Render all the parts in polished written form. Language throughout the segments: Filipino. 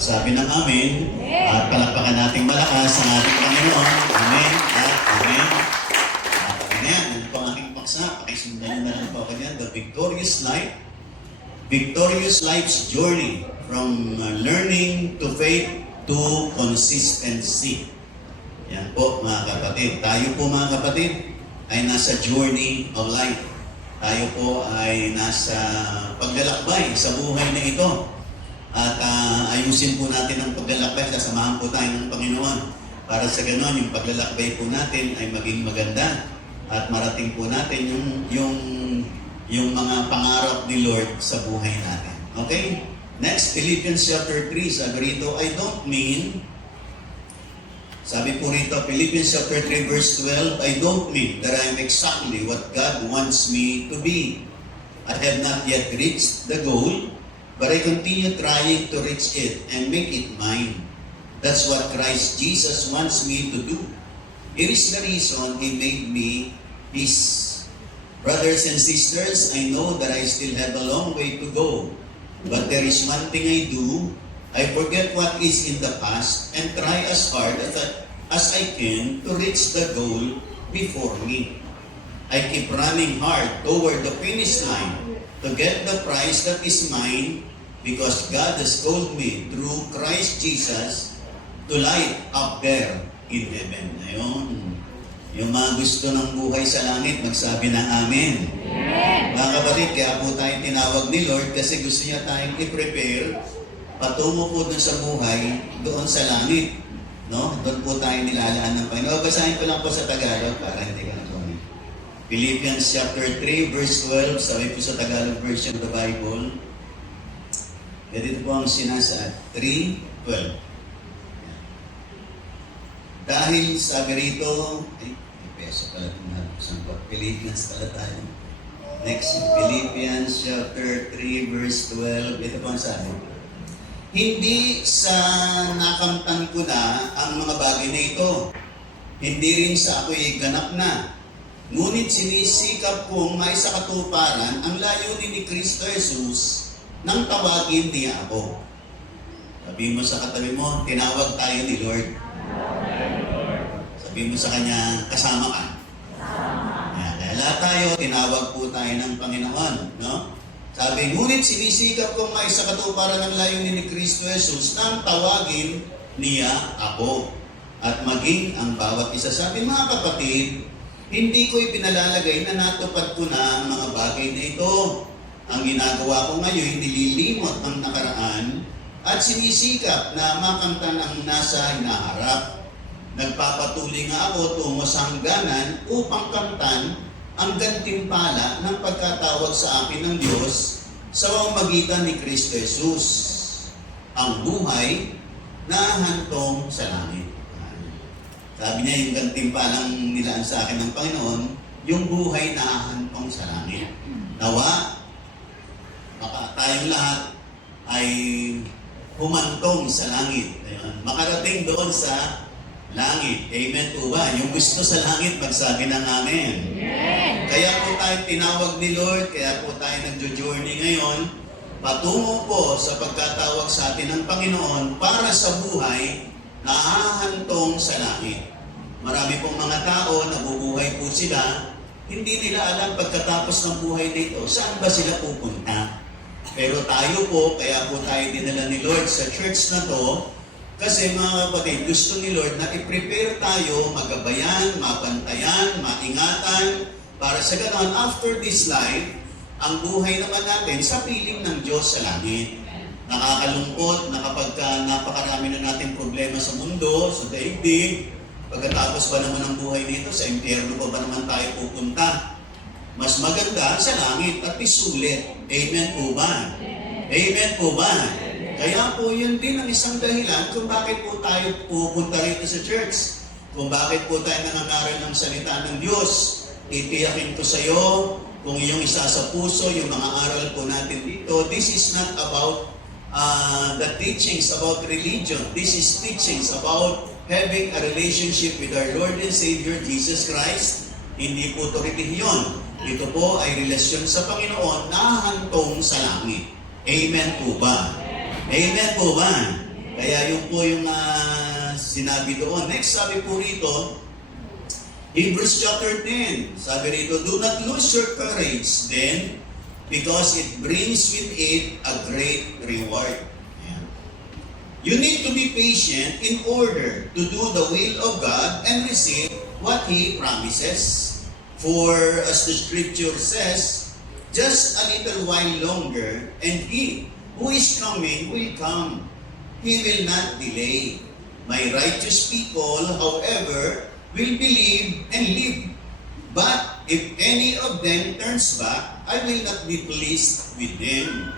Sabi ng amin, at palakpakan nating malakas ang ating Panginoon. Amen at amen. At amen. Ano po ang aking paksa? Pakisundan na lang po ako niyan. The Victorious Life's Journey from Learning to Faith to Consistency. Yan po mga kapatid. Tayo po mga kapatid ay nasa journey of life. Tayo po ay nasa paglalakbay sa buhay na ito. At ayusin po natin ang paglalakbay, sasamahan po tayo ng Panginoon. Para sa ganon, yung paglalakbay po natin ay maging maganda. At marating po natin yung mga pangarap ni Lord sa buhay natin. Okay? Next, Philippians chapter 3. Sabi rito, I don't mean, sabi po rito, Philippians chapter 3 verse 12, I don't mean that I am exactly what God wants me to be. I have not yet reached the goal, but I continue trying to reach it and make it mine. That's what Christ Jesus wants me to do. It is the reason He made me His. Brothers and sisters, I know that I still have a long way to go. But there is one thing I do. I forget what is in the past and try as hard as I can to reach the goal before me. I keep running hard toward the finish line to get the prize that is mine, because God has called me through Christ Jesus to light up there in heaven. Ayun. Yung mga gusto ng buhay sa langit, magsabi ng amen. Amen. Mga kapatid, kaya po tayong tinawag ni Lord kasi gusto niya tayong i-prepare patungo po dun sa buhay doon sa langit. No? Doon po tayo nilalaan ng Panginoon. Basahin ko lang po sa Tagalog para hindi ka natuloy. Philippians chapter 3 verse 12, sabi po sa Tagalog version of the Bible. Ganito po ang sinasa 3:12. Dahil sabi rito, peso pala itong Philippians pala tayo. Next, Philippians chapter 3 verse 12. Ito po ang sabi. Hindi sa nakamtan ko na ang mga bagay na ito. Hindi rin sa ako'y ganap na. Ngunit sinisikap kong maisakatuparan ang layunin ni Kristo Jesus nang tawagin niya ako. Sabi mo sa katabi mo, tinawag tayo ni Lord. Sabi mo sa Kanya, kasama ka. Kaya lahat tayo, tinawag po tayo ng Panginoon. No? Sabi, ngunit sinisikap kong maisakatuparan ang layunin ni Kristo Jesus nang tawagin niya ako. At maging ang bawat isa. Sabi, mga kapatid, hindi ko ipinalalagay na natupad ko na ang mga bagay na ito. Ang ginagawa ko ngayon, nililimot ang nakaraan at sinisikap na makamtan ang nasa hinaharap. Nagpapatuloy nga ako tungo sa hangganan upang kamtan ang gantimpala ng pagkatawag sa akin ng Diyos sa pamamagitan ni Kristo Jesus. Ang buhay na hantong sa langit. Sabi niya, yung gantimpalang nilaan sa akin ng Panginoon, yung buhay na hantong sa langit. Nawa, tayong lahat ay humantong sa langit. Ayun. Makarating doon sa langit. Amen po ba? Yung gusto sa langit, magsabi ng amen. Amen. Kaya po tayo tinawag ni Lord, kaya po tayo nagjo-journey ngayon, patungo po sa pagkatawag sa atin ng Panginoon para sa buhay na hahantong sa langit. Marami pong mga tao, nabubuhay po sila, hindi nila alam pagkatapos ng buhay nito, saan ba sila pupunta? Pero tayo po, kaya po tayo dinala ni Lord sa church na to, kasi mga kapatid, gusto ni Lord na i-prepare tayo, magabayan, mapantayan, maingatan, para sa ganon, after this life, ang buhay naman natin sa piling ng Diyos sa langit. Nakakalungkot na kapag napakarami na natin problema sa mundo, sa daigdig, pagkatapos ba naman ang buhay nito, sa impyerno pa ba naman tayo pupunta? Mas maganda sa langit at isulit. Amen po ba? Amen po ba? Kaya po yun din ang isang dahilan kung bakit po tayo pupunta rito sa church. Kung bakit po tayo nangangaral ng salita ng Diyos. Itiyakin ko sa iyo kung iyong isa sa puso, yung mga aral po natin dito. This is not about the teachings about religion. This is teachings about having a relationship with our Lord and Savior Jesus Christ. Hindi po ito relihiyon. Ito po ay relasyon sa Panginoon na hantong sa langit. Amen po ba? Amen po ba? Kaya yun po yung sinabi doon. Next, sabi po rito, Hebrews chapter 10, sabi rito, do not lose your courage then, because it brings with it a great reward. Ayan. You need to be patient in order to do the will of God and receive what He promises. For as the scripture says, just a little while longer, and He who is coming will come. He will not delay. My righteous people, however, will believe and live. But if any of them turns back, I will not be pleased with them.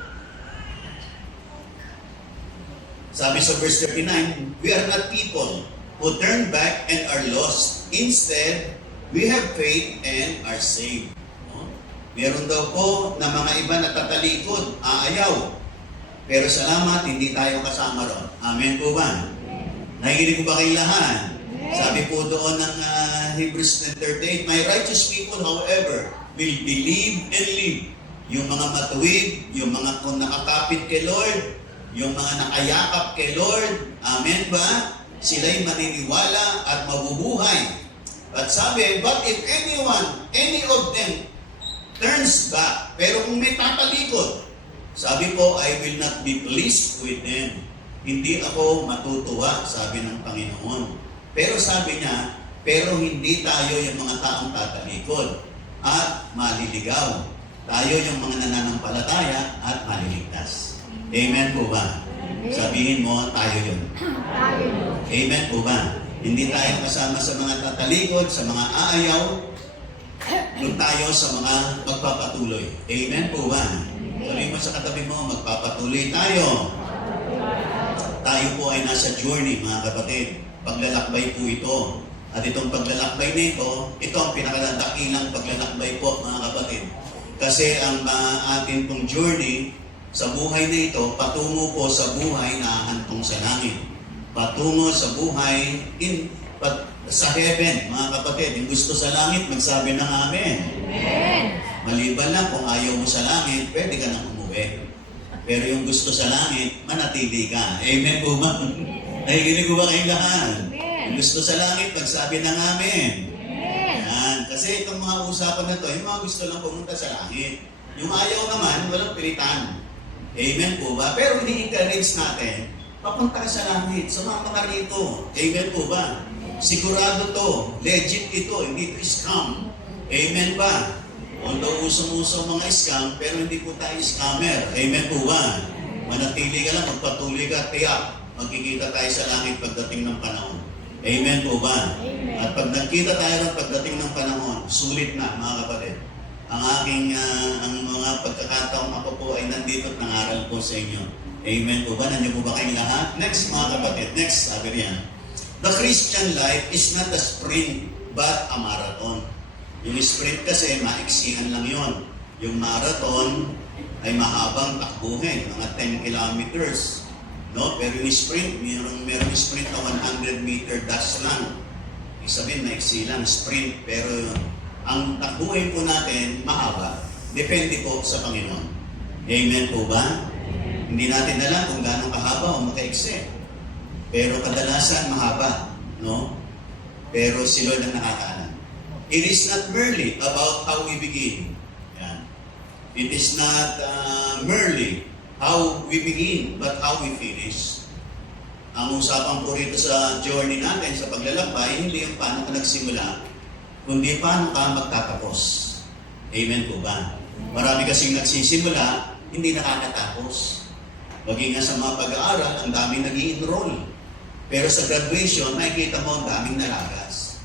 Sabi sa verse 39, we are not people who turn back and are lost. Instead, we have faith and are saved. Meron daw po na mga iba na tatalikod, aayaw. Pero salamat, hindi tayo kasama ron. Amen po ba? Nakikinig ko ba kayo lahat? Sabi po doon ng Hebrews 10:38, my righteous people, however, will believe and live. Yung mga matuwid, yung mga nakakapit kay Lord, yung mga nakayakap kay Lord, amen ba? Sila'y maniniwala at mabubuhay. At sabi, but if anyone, any of them, turns back, pero kung may tatalikod, sabi po, I will not be pleased with them. Hindi ako matutuwa, sabi ng Panginoon. Pero sabi niya, pero hindi tayo yung mga taong tatalikod at maliligaw. Tayo yung mga nananampalataya at maliligtas. Amen po ba? Amen. Sabihin mo, tayo yun. Amen po ba? Hindi tayo kasama sa mga tatalikod, sa mga aayaw. Doon tayo sa mga magpapatuloy. Amen po ba? Sabihin mo sa katabi mo, magpapatuloy tayo. Tayo po ay nasa journey, mga kapatid. Paglalakbay po ito. At itong paglalakbay na ito ang pinakadakilang paglalakbay po, mga kapatid. Kasi ang atin pong journey sa buhay na ito, patungo po sa buhay na hantong sa langit. Patungo sa buhay sa heaven, mga kapatid. Yung gusto sa langit, magsabi ng amen. Amen. Maliban lang kung ayaw mo sa langit, pwede ka nang umuwi. Pero yung gusto sa langit, manatili ka. Amen po ba? Nakikinig ko ba kayong lahat? Yung gusto sa langit, magsabi ng amen. Yan. Kasi itong mga usapan na to, yung mga gusto lang pumunta sa langit. Yung ayaw naman, walang pilitan. Amen po ba? Pero ini-encourage natin, papunta ka sa langit, sumama ka rito. Amen po ba? Sigurado to, legit ito, hindi ito scam. Amen ba? Although usong-usong mga scam, pero hindi po tayo scammer. Amen po ba? Manatili ka lang, magpatuloy ka, tiyak. Magkikita tayo sa langit pagdating ng panahon. Amen po ba? Amen. At pag nagkita tayo ng pagdating ng panahon, sulit na, mga kapatid. Ang mga pagkakataong ako po ay nandito at nangaral po sa inyo. Amen po ba? Nandiyan po ba kayong lahat? Next, mga kapatid. Next, sabi niya. The Christian life is not a sprint, but a marathon. Yung sprint kasi, maiksihan lang yon. Yung marathon ay mahabang takbuhin, mga 10 kilometers. No? Pero yung sprint, merong sprint na 100-meter dash lang. Ibig sabihin, maiksi lang, sprint. Pero ang takbuhin po natin, mahaba. Depende po sa Panginoon. Amen po ba? Hindi natin alam kung gaano kahaba o makaiksi. Pero kadalasan, mahaba. No? Pero si Lord ang nakakaalam. It is not merely about how we begin. Yan. It is not merely how we begin, but how we finish. Ang usapan po rito sa journey natin, sa paglalakbay, hindi yung paano ka nagsimula, kundi paano ka magtatapos. Amen po ba? Marami kasing nagsisimula, hindi nakakatapos. Maging nga sa mga pag-aaral, ang daming nag-i-enroll. Pero sa graduation, nakikita mo ang daming nalagas.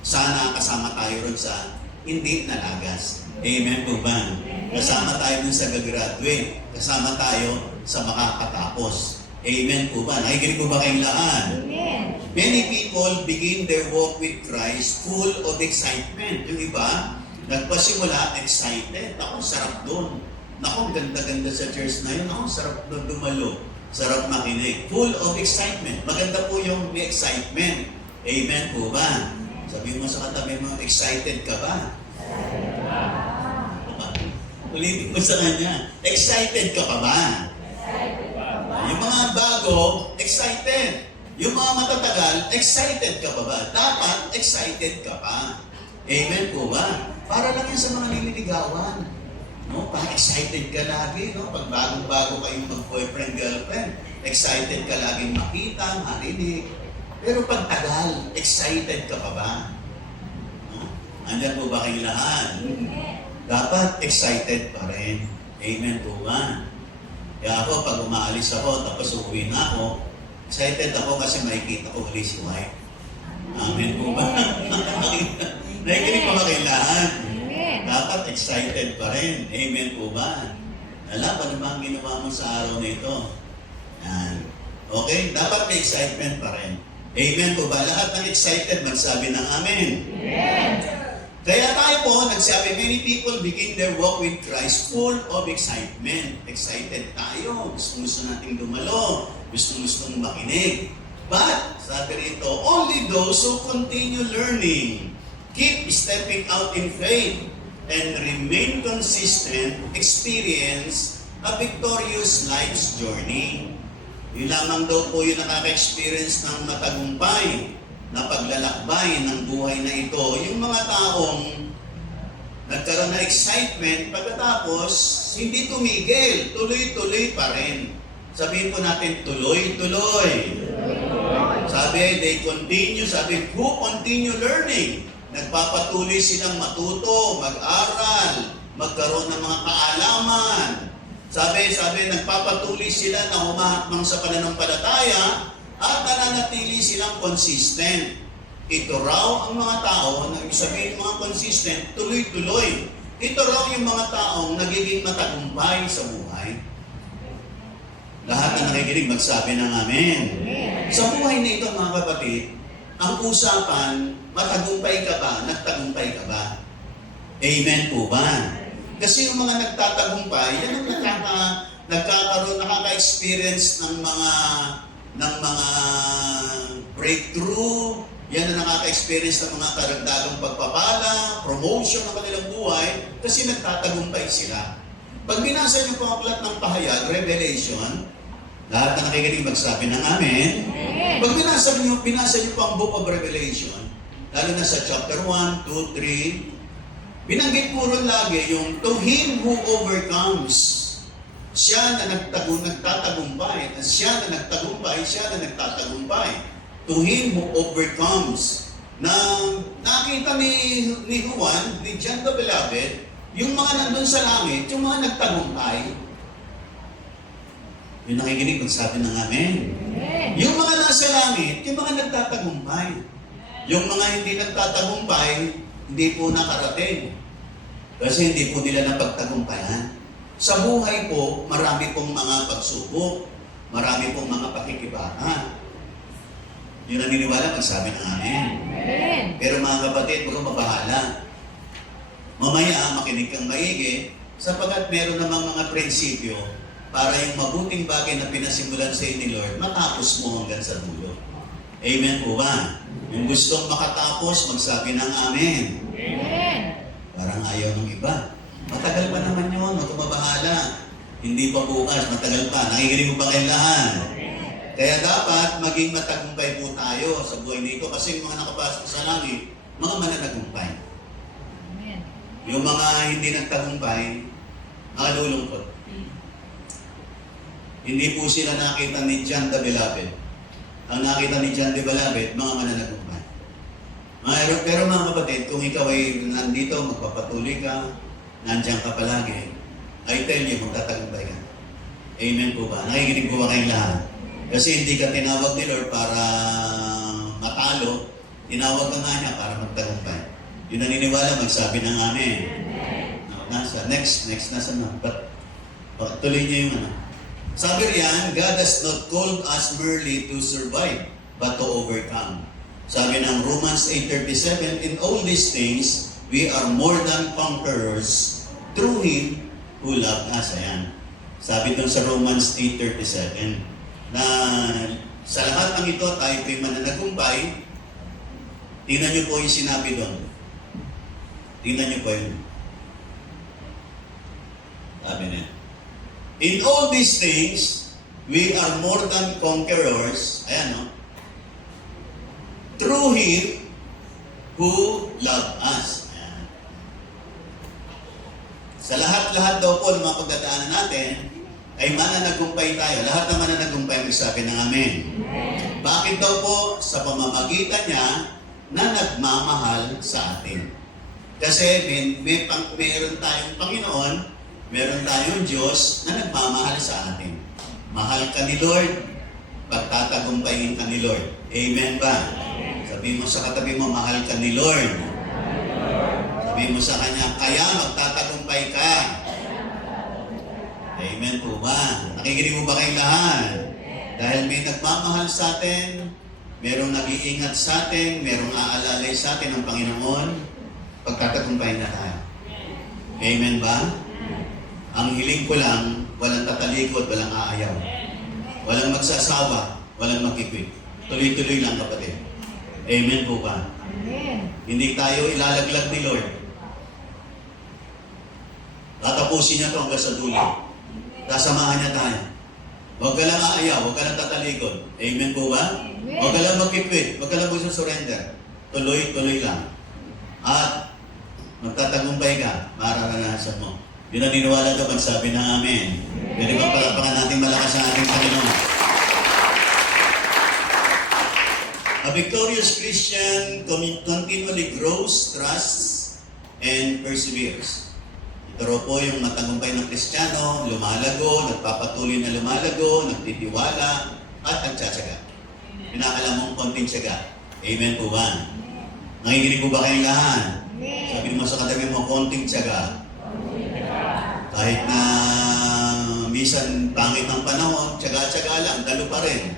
Sana kasama tayo rin sa hindi nalagas. Amen po ba? Kasama tayo dun sa gagraduate. Kasama tayo sa makakatapos. Amen po ba? Nakikinig po ba kayong lahat? Amen. Many people begin their walk with Christ full of excitement. Yung iba, nagpasimula, excited. Ako, sarap doon. Naku, ganda-ganda sa church na yun. Naku, sarap doon dumalo. Sarap makinig. Full of excitement. Maganda po yung may excitement. Amen po ba? Sabi mo sa katabi mo, excited ka ba? Ulitin mo sa kanya, excited ka pa ba? Yung mga bago, excited. Yung mga matatagal, excited ka pa ba? Dapat excited ka pa. Amen po ba? Para lang yan sa mga nililigawan. No? Pa-excited ka lagi, no? Pag bagong-bago kayong mag-boyfriend, girlfriend, excited ka laging makita, marinig. Pero pag tagal, excited ka pa ba? No? Andyan po ba kayong lahat? Dapat excited pa rin. Amen po ba? Kaya ako, pag umaalis ako, tapos uuwi na ako, excited ako kasi makikita ko ulit si wife. Amen po ba? Nakikinig pa ba kayo lahat? Dapat excited pa rin. Amen po ba? Alam, ano ba ang ginawa mo sa araw na ito? Yan. Okay? Dapat may excitement pa rin. Amen po ba? Lahat ng excited, magsabi ng amen. Amen. Kaya tayo po, nagsabi, many people begin their walk with Christ full of excitement. Excited tayo. Gusto nating dumalo. Gusto makinig. But, sabi rito, only those who continue learning, keep stepping out in faith, and remain consistent, experience a victorious life's journey. Yun lamang daw po yung nakaka-experience ng matagumpay na paglalakbay ng buhay na ito. Yung mga taong nagkaroon ng excitement, pagkatapos hindi tumigil, tuloy-tuloy pa rin. Sabihin po natin, tuloy-tuloy. Sabi, they continue, sabi, who continue learning? Nagpapatuloy silang matuto, mag-aral, magkaroon ng mga kaalaman. Sabi, nagpapatuloy sila na humahakbang sa pananampalataya at nananatili silang consistent. Ito raw ang mga tao, na ibig sabihin mga consistent, tuloy-tuloy. Ito raw yung mga taong nagiging matagumpay sa buhay. Lahat na nakikinig, magsabi ng amen. Sa buhay na ito, mga kapatid, ang usapan, matagumpay ka ba? Nagtagumpay ka ba? Amen po ba? Kasi yung mga nagtatagumpay, yan ang nakaka-experience ng mga breakthrough, yan ang nakaka-experience ng mga karagdagang pagpapala, promotion ng kanilang buhay, kasi nagtatagumpay sila. Pag binasa niyo po ang aklat ng pahayag, Revelation, lahat na nakikinig magsabi ng amen. Pag binasa niyo po ang Book of Revelation, lalo na sa chapter 1, 2, 3, binanggit po ron lagi yung to him who overcomes. Siya na nagtatagumpay. Siya na nagtatagumpay. To him who overcomes. Na nakita ni Juan, ni John the Beloved, yung mga nandun sa langit, yung mga nagtagumpay, yung nakikinig, magsabi ng amen. Yung mga nasa langit, yung mga nagtatagumpay. Yung mga hindi nagtatagumpay, hindi po nakarating. Kasi hindi po nila napagtagumpayan. Sa buhay po, marami pong mga pagsubok, marami pong mga pakikibaka. Yung naniniwala, magsabi ng amen. Pero mga kapatid, huwag kang mabahala. Mamaya, makinig kang maigi, sapagkat meron namang mga prinsipyo para yung mabuting bagay na pinasimulan sa ni Lord, matapos mo hanggang sa dulo. Amen po ba? Yung gustong makatapos, magsabi ng amen. Amen. Parang ayaw ng iba. Matagal pa naman yun, huwag kang mabahala. Hindi pa bukas, matagal pa. Nakikinig mo ba kayong lahat? Kaya dapat maging matagumpay po tayo sa buhay nito kasi yung mga nakapasok sa langit, mga mananagumpay. Amen. Yung mga hindi nagtagumpay, nakalulungkot. Hindi po sila nakita ni John the Beloved. Ang nakita ni John the Beloved, mga mananagumpay. Pero mga kapatid, kung ikaw ay nandito, magpapatuloy ka, nandiyan ka palagi, I tell you, magtatagumpay ka. Amen po ba? Nakikinig po ba kayong lahat? Kasi hindi ka tinawag ni Lord para matalo, tinawag ka nga niya para magtagumpay. Yung naniniwala, magsabi ng amen. Next, nasa na. Tuloy niyo yung ano. Sabi riyan, God has not called us merely to survive, but to overcome. Sabi ng Romans 8:37, in all these things, we are more than conquerors through Him who loved us. Ayan. Sabi doon sa Romans 8:37, na sa lahat ng ito, tayo po'y mananagumpay. Tingnan niyo po yung sinabi doon. Tingnan niyo po yun. Sabi niya, in all these things, we are more than conquerors. Ayan, no? through Him who loved us. Ayan. Sa lahat-lahat daw po ng mga pagdadaanan natin, ay mananagumpay tayo. Lahat naman na nagumpay, magsabi ng Amen. Bakit daw po? Sa pamamagitan niya na nagmamahal sa atin. Kasi meron tayong Panginoon, meron tayong Diyos na nagmamahal sa atin. Mahal ka ni Lord, pagtatagumpayin ka ni Lord. Amen ba? Sabi mo sa katabi mo, mahal ka ni Lord. Sabi mo sa Kanya, kaya magtatagumpay ka. Amen po ba? Nakikinig mo ba kayong lahat? Dahil may nagmamahal sa atin, merong nag-iingat sa atin, merong aalalay sa atin ng Panginoon, pagtatagumpayin na tayo. Amen ba? Ang hiling ko lang, walang tatalikod, walang aayaw. Walang magsasawa, walang makikwit. Tuloy-tuloy lang, kapatid. Amen po ba? Amen. Hindi tayo ilalaglag ni Lord. Tatapusin niya ito hanggang sa dulo. Kasamahan niya tayo. Huwag ka lang aayaw, huwag ka lang tatalikod. Amen po ba? Amen. Huwag ka lang mag-quit, huwag ka lang surrender. Tuloy-tuloy lang. At magtatagumpay ka, mararanasan mo. Yun ang niniwala ka, magsabi na Amen. Pwede bang palapakan natin malakas ang ating Panginoon? A victorious Christian continually grows, trusts, and perseveres. Ito raw po yung matagumpay ng Kristiyano, lumalago, nagpapatuloy na lumalago, nagtitiwala, at nagtsatsaga. Pinakala mong konting tsaga. Amen po ba? Nakikinig po ba kayong lahat? Sabi mo sa katabi mo, konting tsaga. Kahit na minsan pangit ng panahon, tsaga-tsaga lang, dalo pa rin.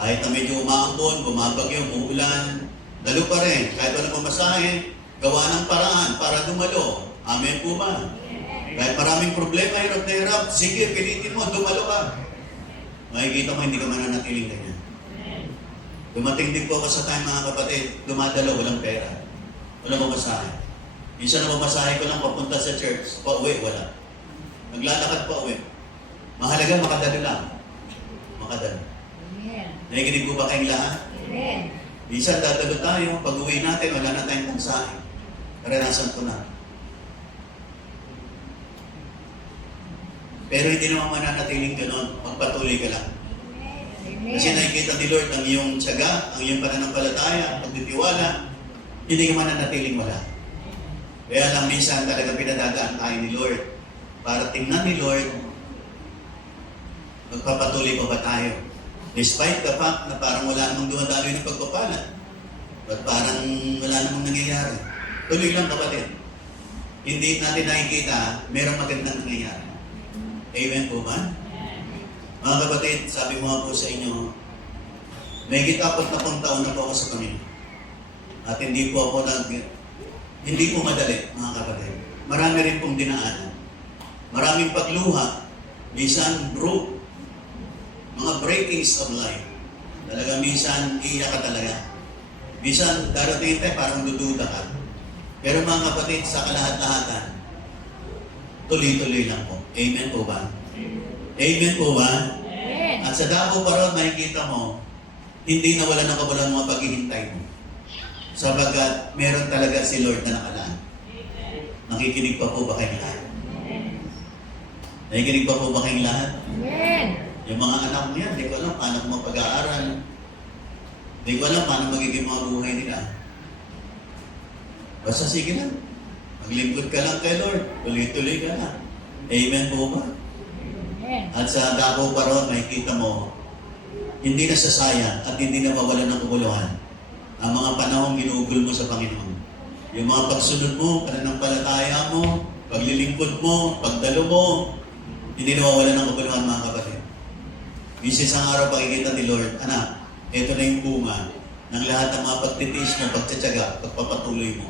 Kahit na medyo umaambon, bumabagyo, umuulan, dalo pa rin. Kahit walang mamasahe, gawa ng paraan para dumalo. Amen po ba? Kahit maraming problema, hirap na hirap, sige, pilitin mo, dumalo ka. Makikita mo, hindi ka mananatiling ganyan. Dumating din po ako sa time, mga kapatid, dumadalo, walang pera. Walang mamasahe. Minsan na mamasahe ko lang papunta sa church, pauwi, wala. Naglalakad pa uwi. Mahalaga, makadalo lang. Makadalo. Amen. Nakikinig po ba kayong lahat? Amen. Minsan dadalo tayo, pag uwi natin, wala na tayong pangsahe. Naranasan ko na. Pero hindi naman mananatiling ganon. Magpatuloy ka lang. Amen. Kasi nakikita ni Lord ang iyong tiyaga, ang iyong pananampalataya, pagtitiwala, hindi ka mananatiling wala. Kaya lang minsan talaga pinadadaan tayo ni Lord para tingnan ni Lord, magpapatuloy pa ba tayo? Despite the fact na parang wala namang dumadaloy ng pagpapala. At parang wala namang nangyayari. Tuloy lang, kapatid. Hindi natin nakikita, merong magandang nangyayari. Amen po ba? Mga kapatid, sabi mo nga po sa inyo, may kitapot na pong taon na po ako sa Panginoon. At hindi po madali, mga kapatid. Marami rin pong dinaanan. Maraming pagluha, minsan broke, mga breakings of life. Talaga minsan, iiyak ka talaga. Minsan, darating tayo, parang dududa ka. Pero mga kapatid, sa kalahat-lahatan, tuloy-tuloy lang po. Amen po ba? Amen po ba? Amen. At sa dako pa ron, makikita mo, hindi nawala ng kabulan mga paghihintay mo. Sapagkat meron talaga si Lord na nakalaan. Nakikinig pa po ba kayong lahat? Nakikinig pa po ba kayong lahat? Amen. Yung mga anak mo yan, di ko alam paano mo pag-aaral. Di ko alam paano magiging mga buhay nila. Basta sige lang. Maglingkod ka lang kay Lord. Tuloy-tuloy ka lang. Amen po ba? Amen. At sa dako pa ron, makikita mo, hindi na sasayang at hindi na mawala ng kabuluhan ang mga panahong ginugol mo sa Panginoon. Yung mga pagsunod mo, pananampalataya mo, paglilingkod mo, pagdalo mo, hindi na mawala ng kabuluhan, mga kapatid. Minsan isang araw pakikita ni Lord, anak, ito na yung bunga ng lahat ng mga pagtitiis mo, pagtsatsaga, pagpapatuloy mo.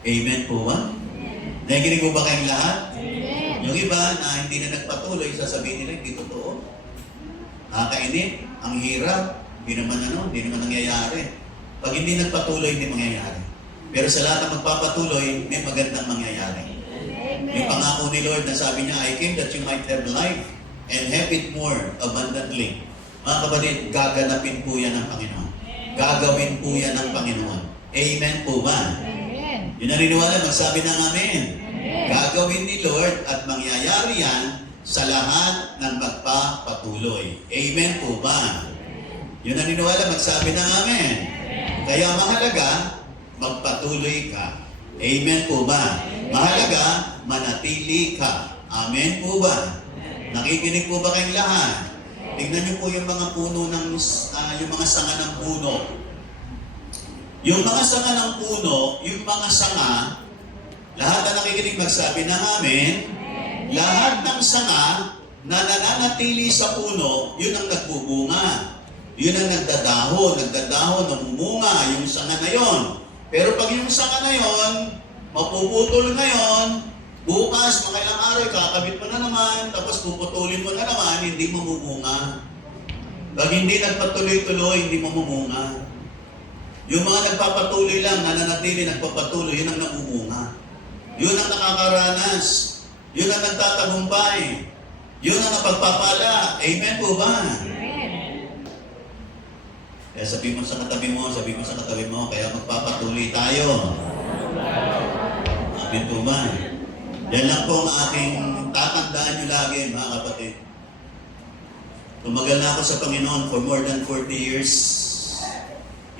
Amen po ba? Nakikinig mo ba kayong lahat? Amen. Yung iba na hindi na nagpatuloy, sasabihin nila, hindi totoo. Nakakainip, ang hirap, hindi naman nangyayari. Pag hindi nagpatuloy, hindi mangyayari. Pero sa lahat ng magpapatuloy, may magandang mangyayari. May pangako ni Lord na sabi niya, I came that you might have life and have it more abundantly. Mga kapatid, gaganapin po yan ng Panginoon. Gagawin po yan ng Panginoon. Amen po ba? Amen. Yung naniniwala, magsabi ng amen. Amen. Gagawin ni Lord at mangyayari yan sa lahat ng magpapatuloy. Amen po ba? Yung naniniwala, magsabi ng amen. Kaya mahalaga, magpatuloy ka. Amen po ba? Mahalaga, manatili ka. Amen po ba? Nakikinig po ba kayong lahat? Tignan niyo po yung mga puno yung mga sanga ng puno. Yung mga sanga ng puno, yung mga sanga, lahat na nakikinig magsabi ng amen. Lahat ng sanga na nananatili sa puno, yun ang nagbubunga. Yun ang nagdadahon, namumunga yung sanga na yon. Pero pag yung sanga na yon, mapuputol ngayon, bukas, mga ilang araw, kakabit mo na naman, tapos puputulin mo na naman, hindi mamumunga. Pag hindi nagpatuloy-tuloy, hindi mamumunga. Yung mga nagpapatuloy lang, nananatili, nagpapatuloy, yun ang namumunga. Yun ang nakakaranas. Yun ang nagtatagumpay. Yun ang napagpapala. Amen po ba? Amen. Kaya sabi mo sa katabi mo, kaya magpapatuloy tayo. Amen po ba? Yan lang po ang aking tatandaan nyo lagi, mga kapatid. Tumagal na ako sa Panginoon for more than 40 years.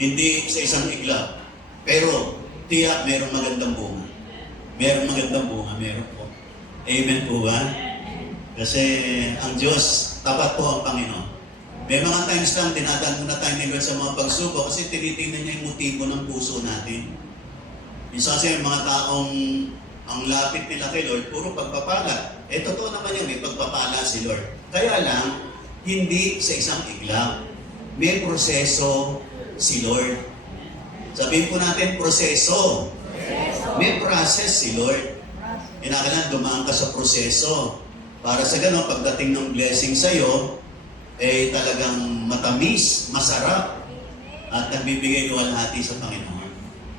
Hindi sa isang iglap. Pero, tiyak, merong magandang bunga. Meron po. Amen po ba? Kasi ang Diyos, tapat po ang Panginoon. May mga times lang, dinadaan muna tayo ni Lord sa mga pagsubok kasi tinitingnan niya yung motibo ng puso natin. Minsan kasi may mga taong ang lapit nila kay Lord, puro pagpapala. Totoo naman yun, may pagpapala si Lord. Kaya lang, hindi sa isang iglap. May proseso si Lord. Sabihin po natin, proseso. May process si Lord. Kinakailangan dumaan ka sa proseso. Para sa gano'n, pagdating ng blessing sa'yo, talagang matamis, masarap, at nagbibigay luwalhati sa Panginoon.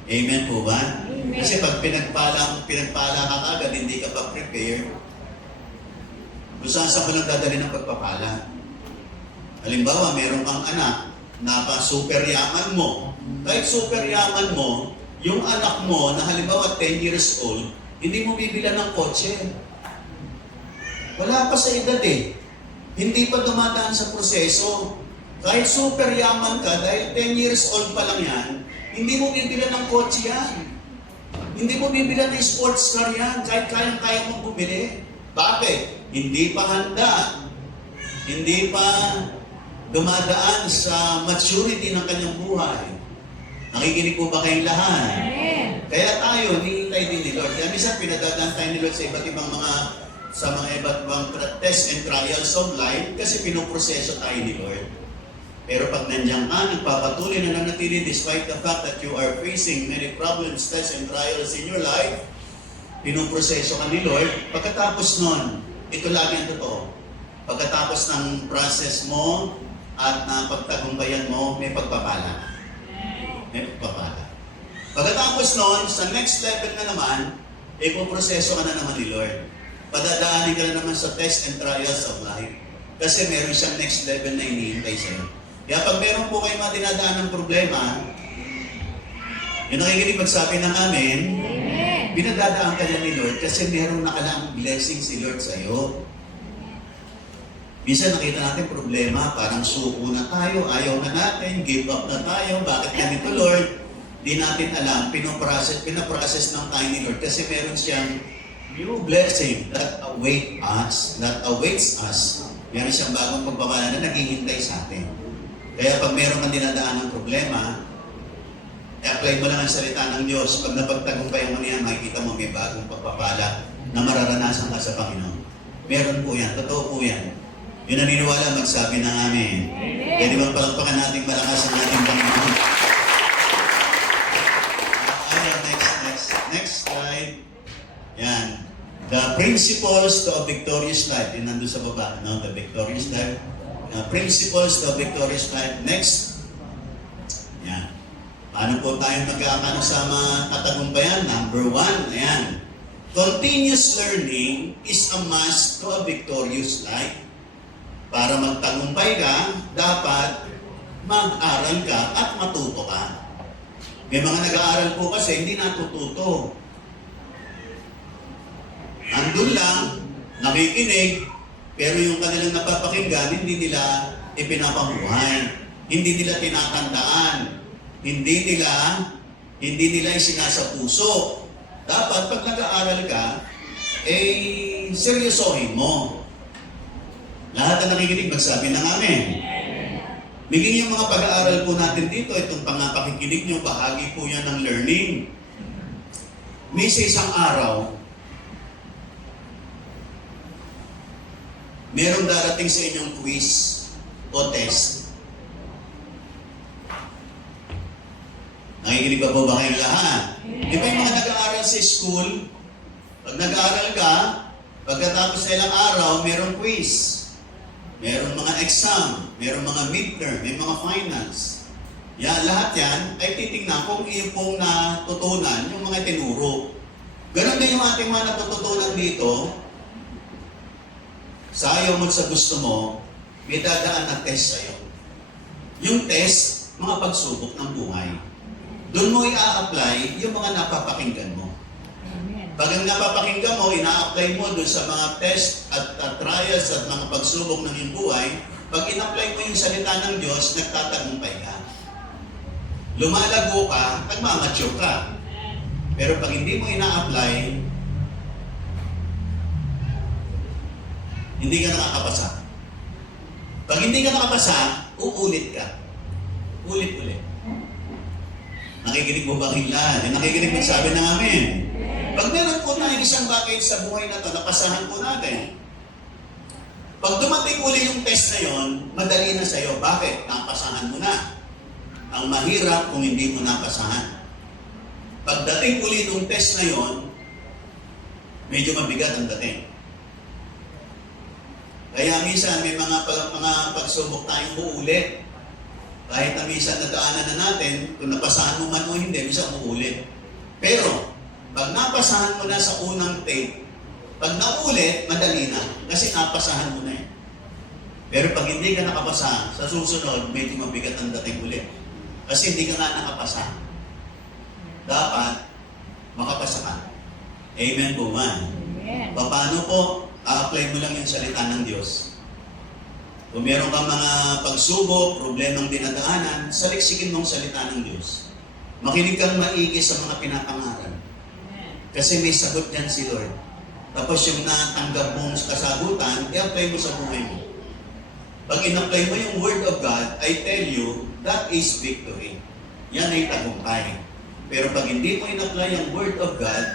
Amen po ba? Amen. Kasi pag pinagpala ka agad, hindi ka pa prepare, kung saan mo lang dadali ng pagpapala. Halimbawa, meron kang anak, super yaman mo. Kahit super yaman mo, yung anak mo na halimbawa 10 years old, hindi mo bibilan ng kotse. Wala pa sa edad eh. Hindi pa dumadaan sa proseso. Kahit super yaman ka, dahil 10 years old pa lang yan, hindi mo bibilan ng kotse yan. Hindi mo bibilan ng sports car yan, kahit kayang-kaya mong bumili. Bakit? Hindi pa handa. Hindi pa dumadaan sa maturity ng kanyang buhay. Nakikinig po ba kayong lahat? Amen. Kaya tayo, hinihintay din ni Lord. Kaya minsan pinadadaan tayo ni Lord sa iba't ibang test and trials of life kasi pinoproseso tayo ni Lord. Pero pag nandiyan ka, nagpapatuloy na nanatili despite the fact that you are facing many problems, tests, and trials in your life, pinoproseso ka ni Lord. Pagkatapos nun, ito lagi ang totoo. Pagkatapos ng process mo at ng pagtagumpayan mo, may pagpapala. May pagpapala. Pagkatapos nun, sa next level na naman, ipoproseso ka na naman ni Lord. Padadaanin ka na naman sa test and trials of life. Kasi meron siyang next level na hinihintay sa'yo. Kaya pag meron po kayo mga dinadaan ng problema, yung nakikinig magsabi ng amen, Amen. pinadadaan ka niya ni Lord kasi meron nakalaang blessing si Lord sa'yo. Minsan nakita natin problema, parang suko na tayo, ayaw na natin, give up na tayo, bakit ganito Lord? Di natin alam, pinaprocess ng tayo ni Lord kasi meron siyang new blessing that awaits us. Meron siyang bagong pagpapala na naghihintay sa atin. Kaya pag meron kang dinadaan ng problema, i-apply mo lang ang salita ng Diyos. Pag napagtagumpayan mo niyan, makikita mo may bagong pagpapala na mararanasan ka sa Panginoon. Meron po yan, totoo po yan. Yung naniniwala, magsabi ng amen. Pwede bang palagpakan natin malakas ang ating Panginoon? Next slide. Yan. The principles to a victorious life. Yun nandun sa baba. No? The victorious life. Principles to a victorious life. Next. Yan. Paano po tayo magkakasama katagumpayan? Number 1. Ayan. Continuous learning is a must to a victorious life. Para magtagumpay ka, dapat mag-aral ka at matuto ka. May mga nag-aaral po kasi hindi natututo. Andun lang, nakikinig, pero yung kanilang napapakinggan, hindi nila ipinapamuhay. Hindi nila tinatandaan. Hindi nila isinasa puso. Dapat pag nag-aaral ka, seryosohin mo. Lahat na nakikinig, magsabi ng amen. Bigyan yung mga pag-aaral po natin dito, itong pangapakikinig nyo, bahagi po yan ng learning. May sa isang araw, merong darating sa inyong quiz o test. Nakikinig ba po ba kayong lahat? Di ba yung mga nag-aaral sa school, pag nag-aaral ka, pagkatapos na ilang araw, merong quiz. Meron mga exam, meron mga midterm, may mga finals. Yan, lahat yan ay titingnan kung iyo pong natutunan yung mga tinuro. Ganon din yung ating mga natututunan dito. Sa ayaw mo sa gusto mo, may dadaan na test sa'yo. Yung test, mga pagsubok ng buhay. Doon mo i-a-apply yung mga napapakinggan mo. Amen. Pag ang napapakinggan mo, ina-apply mo doon sa mga test at trials at mga pagsubok ng iyong buhay, pag in-apply mo yung salita ng Diyos, nagtatagumpay ka. Lumalago ka, nagmamature ka. Pero pag hindi mo ina-apply, hindi ka nakakapasa. Pag hindi ka nakapasa, uulit ka. Ulit-ulit. Nakikinig mo ba kayong lahat? Nakikinig mo sabi ng amen. Pag meron po tayong isang bagay sa buhay na ito, napasahan po natin. Pag dumating uli yung test na yon, madali na sa'yo. Bakit? Napasahan mo na. Ang mahirap kung hindi mo napasahan. Pagdating uli ng test na yon, medyo mabigat ang dating. Kaya minsan may mga pagsubok tayong uulit. Kahit na minsan nadaanan na natin, kung napasahan mo man o hindi, minsan uulit. Pero, pag napasahan mo na sa unang take, pag naulit, madali na. Kasi napasahan mo na eh. Pero pag hindi ka nakapasa, sa susunod, medyo mabigat ang dating ulit. Kasi hindi ka nga nakapasa. Dapat, makapasa ka. Amen po man. Amen. Paano po? A-apply mo lang yung salita ng Diyos. Kung meron kang mga pagsubok, problemang dinadaanan, saliksikin mong salita ng Diyos. Makinig kang maigi sa mga pinapangaral. Kasi may sagot yan si Lord. Tapos yung natanggap mong kasagutan, i-apply mo sa buhay mo. Pag in-apply mo yung Word of God, I tell you, that is victory. Yan ay tagumpay. Pero pag hindi mo in-apply yung Word of God,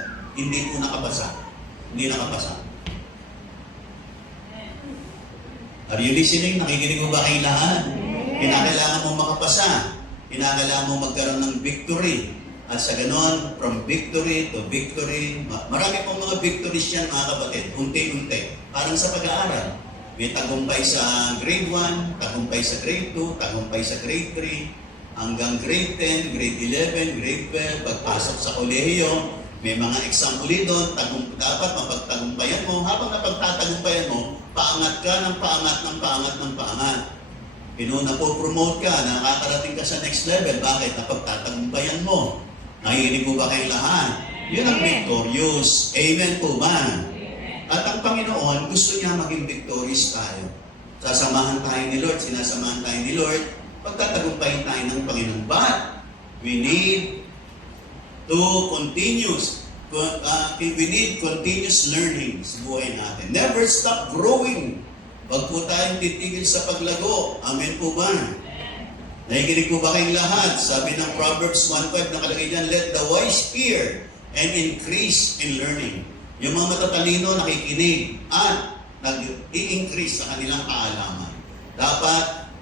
hindi mo nakapasa. Hindi nakapasa. Are you listening? Nakikinig mo ba kayong lahat? Kinakailangan mong makapasa. Kinakailangan mong magkaroon ng victory. At sa ganon, from victory to victory, marami pong mga victories yan mga kapatid, unti-unti. Parang sa pag-aaral. May tagumpay sa grade 1, tagumpay sa grade 2, tagumpay sa grade 3, hanggang grade 10, grade 11, grade 12, pagpasok sa kolehiyo, may mga exam uli doon, dapat mapagtagumpayan mo. Habang napagtatagumpayan mo, paangat ka ng paangat ng paangat ng paangat. Pinuna po promote ka, nakakarating ka sa next level. Bakit? Napagtatagumpayan mo. Nahihinig po ba kayong lahat? Yun ang victorious. Amen po ba? At ang Panginoon, gusto niya maging victorious tayo. Sasamahan tayo ni Lord, sinasamahan tayo ni Lord, pagtatagumpayin tayo ng Panginoon. But, we need to continuous learning sa buhay natin. Never stop growing. Huwag po tayong titigil sa paglago. Amen po ba? Nakikinig po ba kayong lahat? Sabi ng Proverbs 1:5 nakalagay dyan, let the wise hear and increase in learning. Yung mga matatalino nakikinig at nag-i-increase sa kanilang kaalaman. Dapat,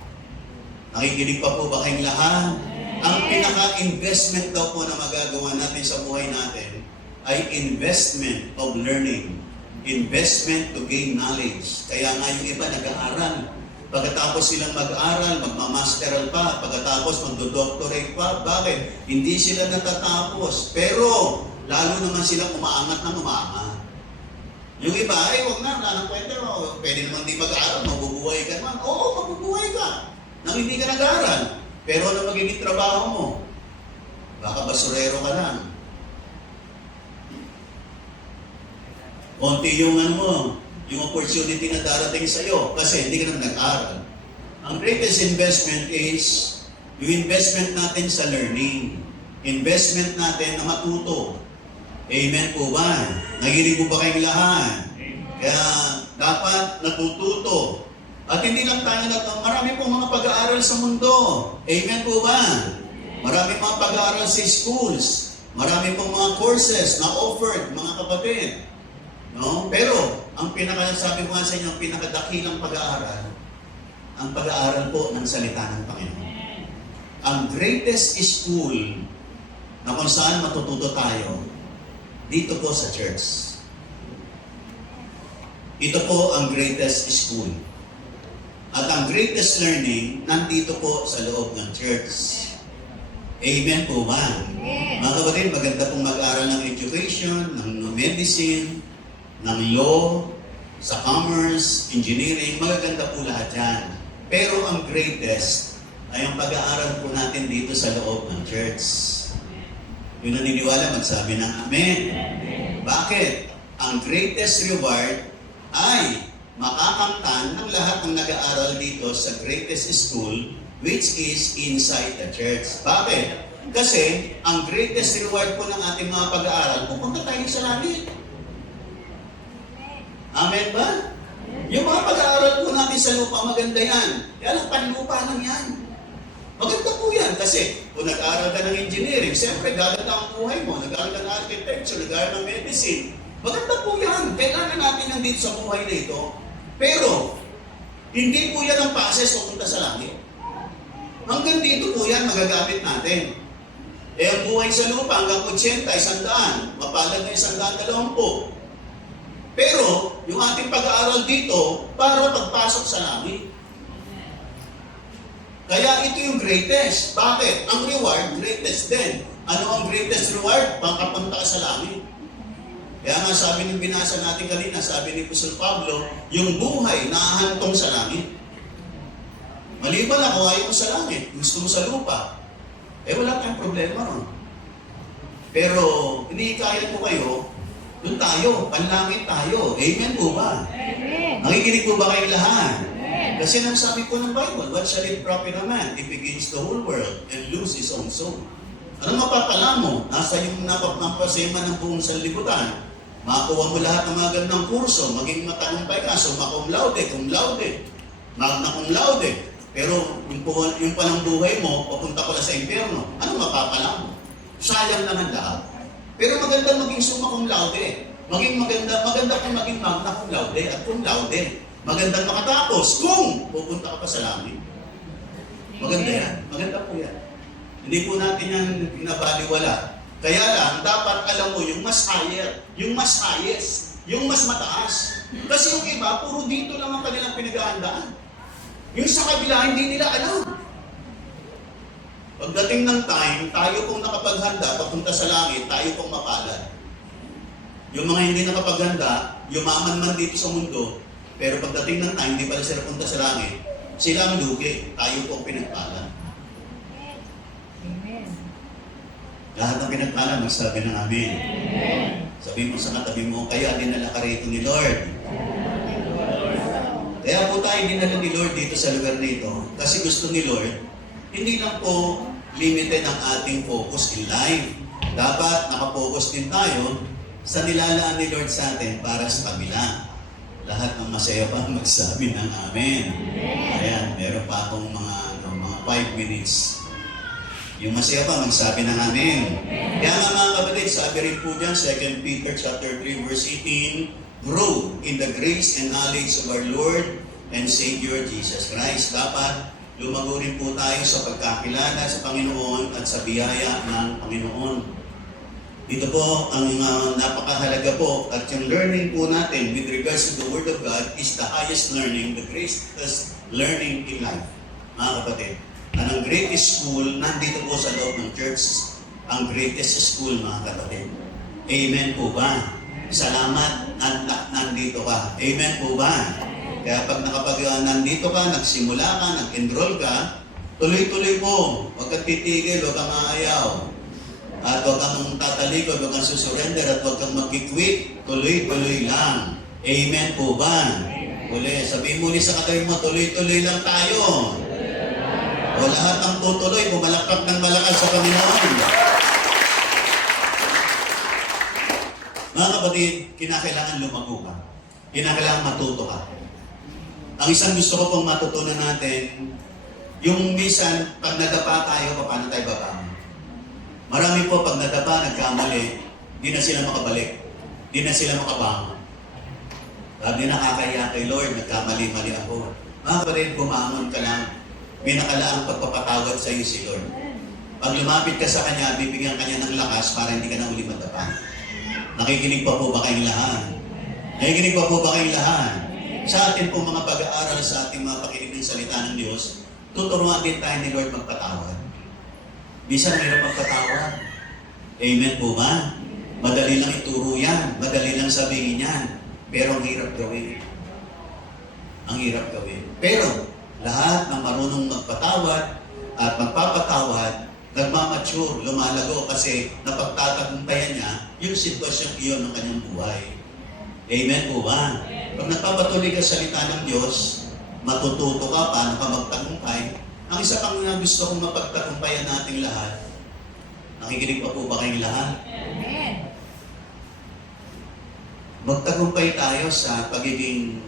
nakikinig pa po ba kayong lahat? Ang pinaka-investment daw po na magagawa natin sa buhay natin ay investment of learning. Investment to gain knowledge. Kaya nga yung iba nag-aaral. Pagkatapos silang mag-aaral, magmamasteral pa, pagkatapos magdo-doctorate pa. Bakit? Hindi sila natatapos. Pero, lalo naman silang umaangat na umaangat. Yung iba, ay wag na, wala nang kwenta. Pwede naman di mag-aaral, mabubuhay ka naman. Oo, mabubuhay ka. nang hindi ka nag-aaral. Pero ano magiging trabaho mo? Baka basurero ka lang. Konti yung yung opportunity na darating sa'yo kasi hindi ka nang nag-aaral. Ang greatest investment is yung investment natin sa learning. Investment natin na matuto. Amen po ba? Naginig po ba kayong lahat? Kaya dapat natututo. At hindi lang tayo marami pong mga pag-aaral sa mundo. Amen po ba? Marami mga pag-aaral sa schools. Marami pong mga courses na offered, mga kapatid. No? Pero, sabi ko nga sa inyo, ang pinakadakilang pag-aaral, ang pag-aaral po ng salita ng Panginoon. Ang greatest school na kung saan matututo tayo, dito po sa church. Ito po ang greatest school. At ang greatest learning, nandito po sa loob ng church. Amen po ba? Amen. Mga kapatid, maganda pong mag-aral ng education, ng medicine, ng law, sa commerce, engineering, magaganda po lahat yan. Pero ang greatest ay ang pag-aaral po natin dito sa loob ng church. Yung naniniwala, magsabi ng Amen. Bakit? Ang greatest reward ay makakamtan ng lahat ng nag-aaral dito sa greatest school, which is inside the church. Bakit? Kasi ang greatest reward po ng ating mga pag-aaral, pupunta tayo sa langit. Amen ba? Yung mga pag-aaral po natin sa lupa, maganda yan. Kaya lang, panlupa lang yan. Maganda po yan kasi kung nag-aaral ka ng engineering, siyempre gaganda ang buhay mo. Nag-aaral ka ng architecture, nag-aaral ng medicine. Maganda po yan. Kailangan natin nandito sa buhay na ito. Pero, hindi po yan ang process papunta sa langit. Hanggang dito po yan magagamit natin. Eh, ang buhay sa lupa hanggang 80, 100, mapalad na 120. Pero, yung ating pag-aaral dito, para pagpasok sa langit. Kaya ito yung greatest. Bakit? Ang reward, greatest din. Ano ang greatest reward? Pangkapunta ka sa langit. Kaya nga sabi ng binasa natin kanina, sabi ni Apostol Pablo, yung buhay nahahantong sa langit. Maliban na kung ayaw mo sa langit, gusto mo sa lupa, eh wala tayong problema ron. Pero inikayat ko kayo, doon tayo, panlangit tayo. Amen po ba? Amen. Nakikinig po ba kayong lahat? Amen. Kasi nang sabi po ng Bible, what shall it profit a man if he gains the whole world and lose his own soul? Anong mapapala mo? Nasa yung napasema ng buong sanlibutan. Makuha mo lahat ng mga gandang kurso, maging matagumpay ka, so cum laude, magna cum laude. Pero yung palang buhay mo, papunta pala sa impyerno. Anong mapapala mo? Sayang naman lahat. Pero maganda maging summa cum laude. Maganda kung maging magna cum laude at cum laude. Magandang makatapos kung pupunta ka pa sa langit. Maganda yan. Maganda po yan. Hindi po natin yan pinabaliwala. Kaya lang, dapat alam mo yung mas higher, yung mas highest, yung mas mataas. Kasi yung iba, puro dito lang ang kanilang pinag-aandaan. Yung sa kabila, hindi nila alam. Pagdating ng time, tayo pong nakapaghanda, papunta sa langit, tayo pong mapalad. Yung mga hindi nakapaghanda, yumaman man dito sa mundo, pero pagdating ng time, hindi pala sila punta sa langit, sila ang lugi, tayo pong pinagpalad. Amen. Lahat ng pinagpala, magsabi ng Amen. Amen. Sabi mo sa katabi mo, kaya dinala ka rito ni Lord. Kaya po tayo dinala ni Lord dito sa lugar nito. Kasi gusto ni Lord, hindi lang po limited ang ating focus in life. Dapat nakapokus din tayo sa nilalaan ni Lord sa atin para sa kabila. Lahat ng masaya pa magsabi ng Amen. Ayan, meron pa akong mga 5 minutes. Yung masaya pa, magsabi ng Amen. Kaya nga mga kapatid, sabi rin po dyan, 2 Peter chapter 3, verse 18, grow in the grace and knowledge of our Lord and Savior Jesus Christ. Dapat lumago rin po tayo sa pagkakilala sa Panginoon at sa biyaya ng Panginoon. Ito po ang napakahalaga po at yung learning po natin with regards to the Word of God is the highest learning, the greatest learning in life. Mga kapatid, ang greatest school nandito po sa loob ng church, ang greatest school mga kapatid. Amen po ba? Salamat at nandito ka. Amen po ba? Kaya pag nandito ka, nagsimula ka, nag-enroll ka, tuloy-tuloy mo. Huwag kang titigil, huwag kang aayaw. At huwag kang tatalikod, huwag kang susurrender, at huwag kang mag-quit. Tuloy-tuloy lang. Amen po ba? Uli, sabihin mo sa katabi mo, tuloy-tuloy lang tayo. O lahat ng tutuloy, bumalakpak ng malakas sa Panginoon. Mga kapatid, kinakailangan lumago ka. Kinakailangan matuto ka. Ang isang gusto ko pong matutunan natin, yung minsan, pag nadapa tayo, paano tayo babangon? Marami po pag nadapa, nagkamali, di na sila makabalik. Di na sila makabangon. Sabi nakakaya kay Lord, nagkamali-mali ako. Mga kapatid, bumangon ka lang. May nakalaang pagpapatawad sa iyo si Lord. Pag lumapit ka sa Kanya, bibigyan Kanya ng lakas para hindi ka na uli madapa. Nakikinig pa po ba kayong lahat? Nakikinig pa po ba kayong lahat? Sa ating pong mga pag-aaral, sa ating mga pakinig ng salita ng Diyos, tuturuan din tayo ni Lord magpatawad. Bisan hirap magpatawad. Amen po ba? Madali lang ituro yan. Madali lang sabihin yan. Pero ang hirap gawin. Ang hirap gawin. Pero, lahat ng marunong magpatawad at magpapatawad, nagmamature, lumalago kasi napagtatagumpayan niya yung sitwasyon iyon ng kanyang buhay. Amen po ba? Pag nagpapatuloy ka sa salita ng Diyos, matututo ka paano ka magtagumpay. Ang isa pang gusto kong mapagtagumpayan nating lahat, nakikinig pa po ba kayong lahat? Amen. Magtagumpay tayo sa pagiging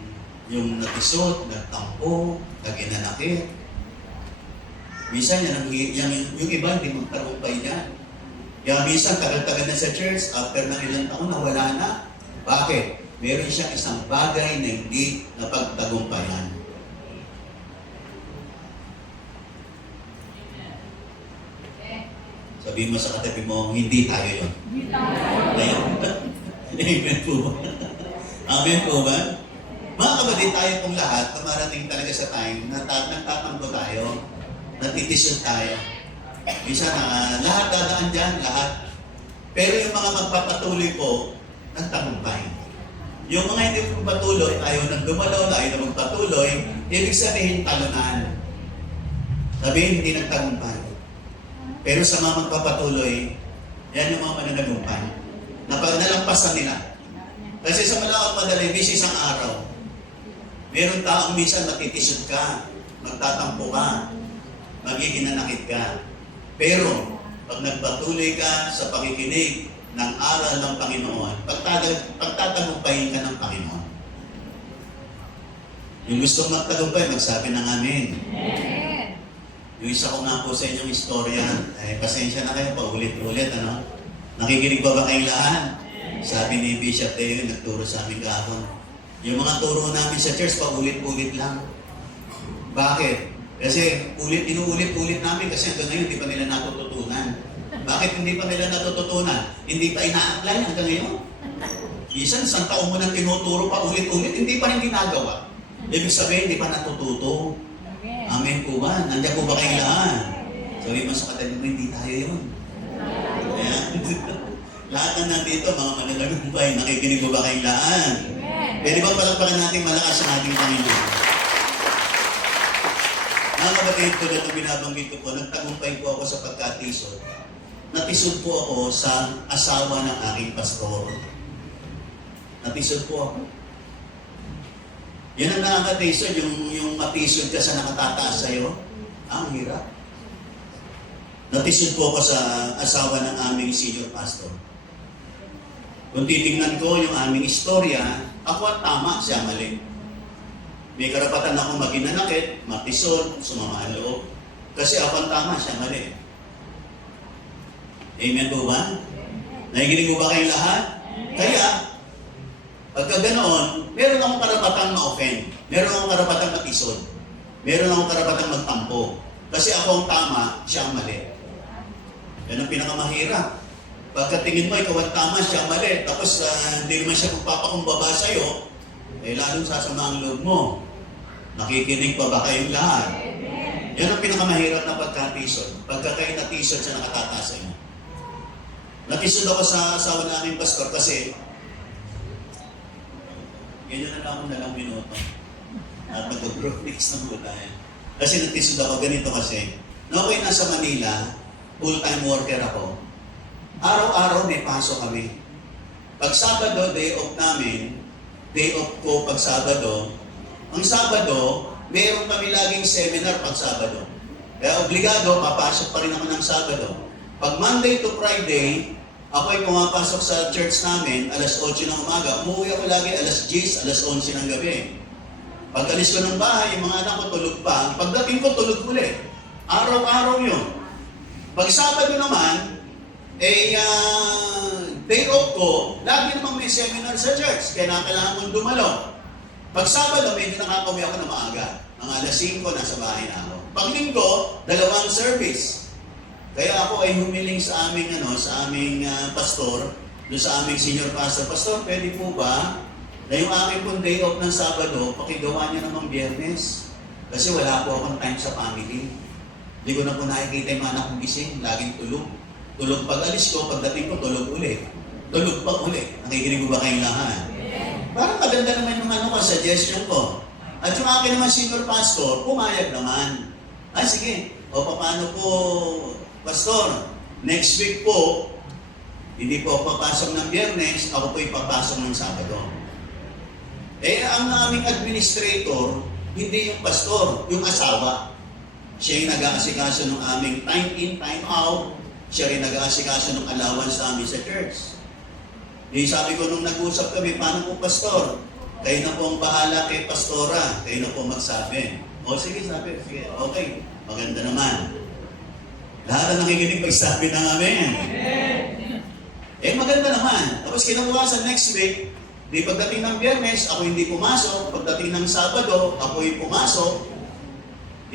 yung natisod, nagtampo, naginanakit. Minsan yung iba hindi magtagumpay niyan. Kaya minsan tagal-tagal na sa church, after ng ilang taon, nawala na. Bakit? Meron siyang isang bagay na hindi napagtagumpayan. Sabihin mo sa katabi mo, hindi tayo yun. Ayun. Amen po ba? Amen po ba? Mga kapatid, tayo pong lahat, kumarating talaga sa time na nagtatampo tayo, natitisyon tayo. Minsan lahat dadaan dyan, lahat. Pero yung mga magpapatuloy po, nagtagumpay. Yung mga hindi magpatuloy, ayaw nang dumalaw, ayaw na magpatuloy, ibig sabihin talunan. Sabihin, hindi nagtagumpay. Pero sa mga magpapatuloy, yan yung mga mananagumpay. Nalampasan nila. Kasi sa malawak madali, bis isang araw, meron taong minsan matitisod ka, magtatampo ka, magiging nanakit ka. Pero, pag nagpatuloy ka sa pakikinig ng aral ng Panginoon, pagtatagumpayin ka ng Panginoon. Yung gusto magtagumpay, magsabi ng amen. Amen. Yung isa ko nga po sa inyong istorya, pasensya na kayo, paulit-ulit, ano? Nakikinig ba kayong lahat? Sabi ni Bishop Teo, nagturo sa amin kahapon. Yung mga turo namin sa church, paulit-ulit lang. Bakit? Kasi inuulit-ulit namin kasi hanggang ngayon hindi pa nila natututunan. Bakit hindi pa nila natututunan? Hindi pa ina-apply hanggang ngayon. Minsan, isang taon mo nang tinuturo pa ulit-ulit, hindi pa rin ginagawa. Ibig sabihin, hindi pa natututo. Amen po ba? Nandiyan po ba kayong lahat? Sabi mo sa katabi mo, hindi tayo yun. Ayan. Lahat na nandito, mga mananagumpay, nakikinig mo ba kayong lahat? Pwede ba palagpakan natin malakas ang ating Panginoon? Mga kapatid, tulad ng binabanggit ko po, nagtagumpay po ako sa pagkatisod. Natisod po ako sa asawa ng aking pastor. Natisod po ako. Yan ang nakakatisod, yung matisod ka sa nakatataas sa'yo. Ang hirap. Natisod po ako sa asawa ng aming senior pastor. Kung titignan ko yung aming istorya, ako ang tama, siya mali. May karapatan ako maginanakit, matisod, sumama ang loob. Kasi ako ang tama, siya mali. Amen po ba? Nakikinig mo ba kayong lahat? Kaya, pagka ganoon, meron akong karapatang ma-offend. Meron akong karapatang matisod. Meron akong karapatang magtampo. Kasi ako ang tama, siya ang mali. Yan ang pinakamahirap. Pagkatingin mo, ikaw ang tama, siya ang mali. Tapos hindi naman siya magpapakumbaba sa'yo, lalong sasama ang loob mo. Nakikinig pa ba kayong lahat? Yan ang pinakamahirap na pagkatisod. Pagka kayo natisod sa nakatataas sa'yo. Natisod ako sa asawa naming pastor kasi ganyan na lang ako 2 minuto. At mag-group mix na po tayo. Kasi nagtisod ako, ganito kasi. Noong ako'y nasa Manila, full-time worker ako. Araw-araw may pasok kami. Pag Sabado, day off namin, day off ko pag Sabado. Ang Sabado, meron kami laging seminar pag Sabado. Kaya obligado, papasok pa rin ako ng Sabado. Pag Monday to Friday, ako ay pumapasok sa church namin, alas 8 ng umaga. Umuwi ako lagi alas 10, alas 11 ng gabi. Pag alis ko ng bahay, yung mga anak ko tulog pa. Pagdating ko, tulog ulit. Araw-araw yun. Pag Sabado naman, day off ko, lagi namang may seminar sa church. Kaya kailangan mong dumalo. Pag Sabado, medyo nakakauwi ako na maaga. Ang alas 5, nasa bahay na ako. Pag Linggo, 2 service. Kaya ako ay humiling sa aming pastor, doon sa aming senior pastor. Pastor, pwede po ba na yung aking pong day off ng Sabado, pakigawa niyo namang Biyernes? Kasi wala po akong time sa family. Hindi ko na po nakikita yung mga anak kong gising, laging tulog. Tulog pag alis ko, pagdating ko, tulog ulit. Tulog pa ulit. Nakikinig ko ba kayong lahat? Parang maganda naman yung suggestion ko. At yung akin naman senior pastor, pumayag naman. Ay, sige. O paano po, Pastor, next week po, hindi po ako papasok ng Biyernes, ako po ipapasok ng Sabado. Ang aming administrator, hindi yung pastor, yung asawa. Siya yung nag-aasikaso ng aming time in, time out. Siya rin nag-aasikaso ng allowance namin sa church. Sabi ko nung nag-usap kami, paano po pastor? Kayo na po ang bahala kay pastora. Kayo na po magsabi. O sige, sabi. Sige, okay. Maganda naman. Lahat na nakikinig pagsabi ng amen. Maganda naman. Tapos kinabukasan next week, di pagdating ng Biyernes, ako hindi pumasok. Pagdating ng Sabado, ako yung pumasok.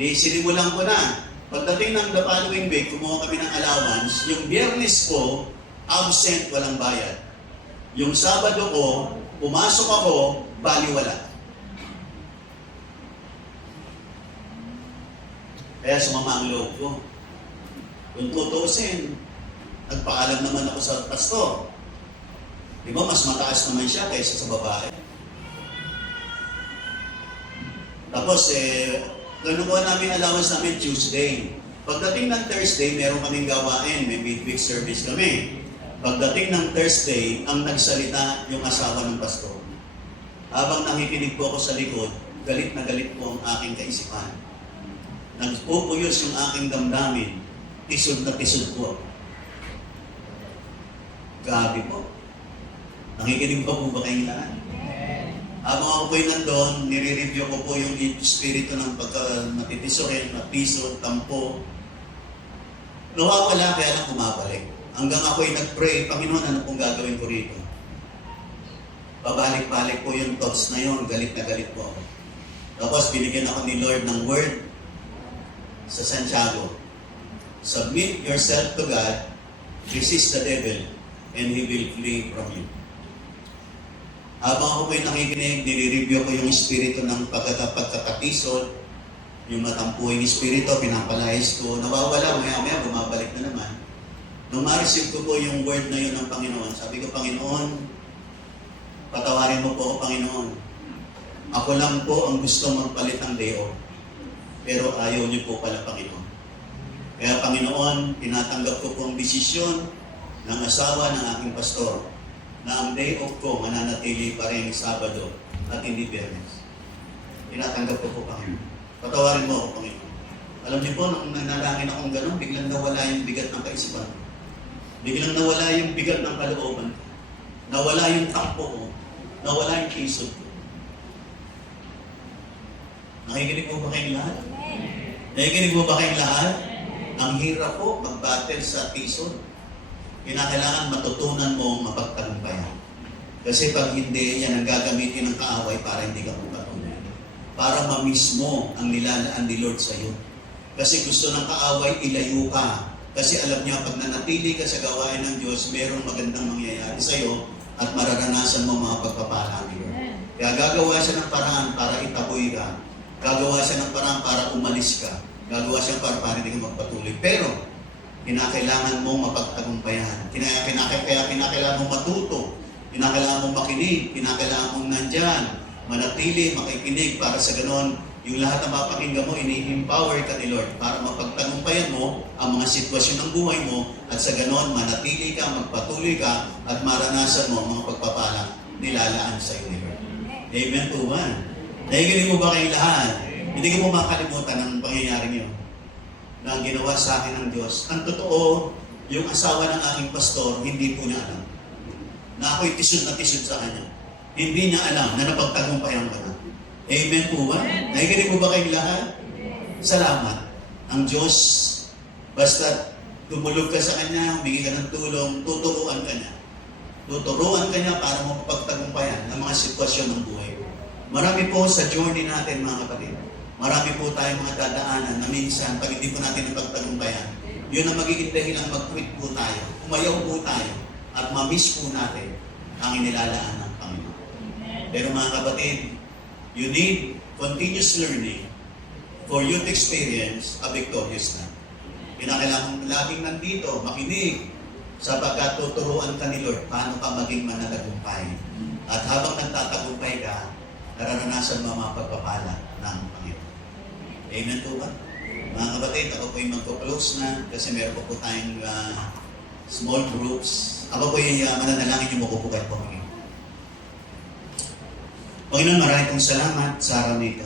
Di sinimulan ko na. Pagdating ng the following week, kumuha kami ng allowance. Yung Biyernes ko, absent, walang bayad. Yung Sabado ko, pumasok ako, baliwala. Kaya sumama ang loob ko. Kung tutusin, nagpaalam naman ako sa pastor. Di ba, mas mataas naman siya kaysa sa babae. Tapos, nanukuha namin allowance namin Tuesday. Pagdating ng Thursday, meron kaming gawain. May midweek service kami. Pagdating ng Thursday, ang nagsalita yung asawa ng pastor. Habang nakikinig po ako sa likod, galit na galit po ang aking kaisipan. Nagpupuyos yung aking damdamin. Tisod na tisod po. Grabe po. Nakikinig pa po ba kayong lahat? Habang ako po'y nandun, nire-review ko po yung espiritu ng pagka-matitisorin, matisod, tampo. Nawawala kaya lang kumabalik. Hanggang ako'y nag-pray, Panginoon, ano pong gagawin ko rito? Babalik-balik po yung thoughts na yun, galit na galit po ako. Tapos binigyan ako ni Lord ng word sa Santiago. Submit yourself to God, resist the devil, and he will flee from you. Habang ako po'y nakikinig, nire-review ko yung espiritu ng pagkakatisod, yung matampuing espiritu, pinapalayas ko, nawawala, maya-maya, bumabalik na naman. Nung ma-receive ko po yung word na yun ng Panginoon, sabi ko, Panginoon, patawarin mo po ako, Panginoon. Ako lang po ang gusto magpalit ng day off. Pero ayaw niyo po pala, Panginoon. Kaya, Panginoon, tinatanggap ko po ang desisyon ng asawa ng aking pastor na ang day off ko mananatili pa rin Sabado at hindi Biyernes. Tinatanggap ko po, Panginoon. Patawarin mo ako, Panginoon. Alam niyo po, nung nanalangin akong gano'n, biglang nawala yung bigat ng kaisipan. Biglang nawala yung bigat ng kalooban ko. Nawala yung tampo ko. Nawala yung tisod ko. Nakikinig mo ba kayong lahat? Nakikinig mo ba kayong lahat? Ang hirap po mag-battle sa tisod. Kinakailangan matutunan mo mapagtagumpayan. Kasi pag hindi, yan ang gagamitin ng kaaway para hindi ka pagpatuloy. Para ma-miss mo ang nilalaan ni Lord sa iyo. Kasi gusto ng kaaway, ilayo ka. Kasi alam niya, pag nanatili ka sa gawain ng Diyos, merong magandang mangyayari sa iyo at mararanasan mo mga pagpapala ni Lord. Kaya gagawa siya ng paraan para itaboy ka. Gagawa siya ng paraan para umalis ka. Gagawa siya para hindi ka magpatuloy. Pero, kinakailangan mong mapagtagumpayan. Kaya kinakailangan mong matuto. Kinakailangan mong makinig. Kinakailangan mong nandyan. manatili, makikinig para sa ganon, yung lahat ng mapakinggan mo, ini-empower ka ni Lord para mapagtagumpayan mo ang mga sitwasyon ng buhay mo at sa ganon, manatili ka, magpatuloy ka at maranasan mo ang mga pagpapalang nilalaan sa iyo ni Lord. Amen po ba? Nahigiling mo ba kayong lahat? Hindi ko mo makalimutan ang pangyayari niyo na ang ginawa sa akin ng Diyos. Ang totoo, yung asawa ng aking pastor, hindi po niya alam na ako'y tisod na tisod sa kanya. Hindi niya alam na napagtagumpayan ko na. Amen po ba? Nakikinig mo ba kayong lahat? Salamat. Ang Diyos, basta tumulog ka sa Kanya, humingi ka ng tulong, tuturuan ka niya. Tuturuan ka niya para mapagtagumpayan ng mga sitwasyon ng buhay. Marami po sa journey natin, mga kapatid. Marami po tayong mga dadaanan na minsan, pag hindi po natin napagtagumpayan, yun ang magiging dahilan mag-quit po tayo, umayaw po tayo, at ma-miss po natin ang inilalaan ng Panginoon. Pero mga kapatid, you need continuous learning for you to experience a victorious life. Kinakailangan laging nandito, makinig, sapagkat tuturuan ka ni Lord paano ka maging mananagumpay. At habang nagtatagumpay ka, nararanasan mo mga pagpapala ng Panginoon. Amen po ba? Mga kapatid, ako po yung magpo-close na kasi meron po tayong small groups. Ako po yung mananalangin yung makupo kayo po. Panginoon, maraming pong salamat sa araw nito.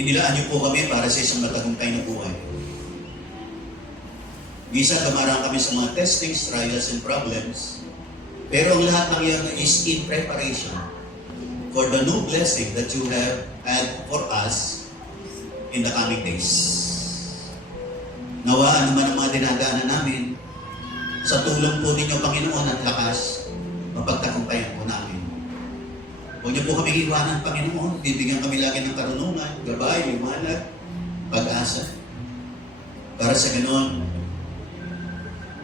Inilaan niyo po kami para sa isang matagumpay na buhay. Minsan dumaraan kami sa mga testings, trials, and problems. Pero ang lahat ng yan is in preparation for the new blessing that you have had for us in the coming days. Nawa, ano man ang mga dinadaanan namin, sa tulong po ninyo, Panginoon, at lakas, mapagtagumpayan po namin. Huwag niyo po kami iwanan, Panginoon. Bibigyan kami lagi ng karunungan, gabay, liwanag, pag-asa. Para sa ganoon,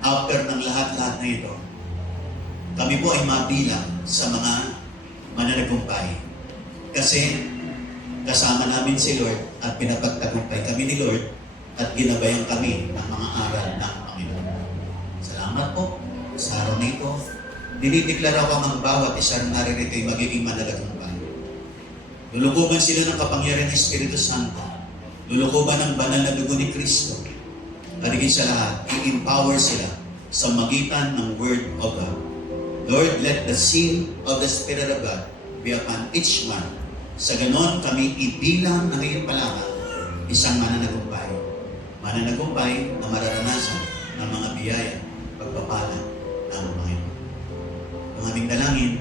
after ng lahat-lahat na ito, kami po ay mabilang sa mga mananagumpay. Kasi kasama namin si Lord at pinapagtagumpay kami ni Lord at ginabayan kami ng mga aral ng Panginoon. Salamat po sa araw na ito. Dinideklara ko ang bawat isa ng naririto ay magiging mananagumpay. Lulukuban sila ng kapangyarihan ng Espiritu Santo. Lulukuban ng banal na dugo ni Kristo. At higit sa lahat, i-empower sila sa magitan ng Word of God. Lord, let the seal of the Spirit of God be upon each one. Sa ganon, kami ibilang na ngayon pa lamang isang mananagumpay. Mananagumpay na mararanasan ng mga biyaya, pagpapala ng Panginoon. Ang aming dalangin,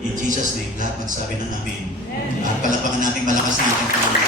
in Jesus' name, lahat magsabi ng Amen. At palapakan natin malakas na ating Panginoon.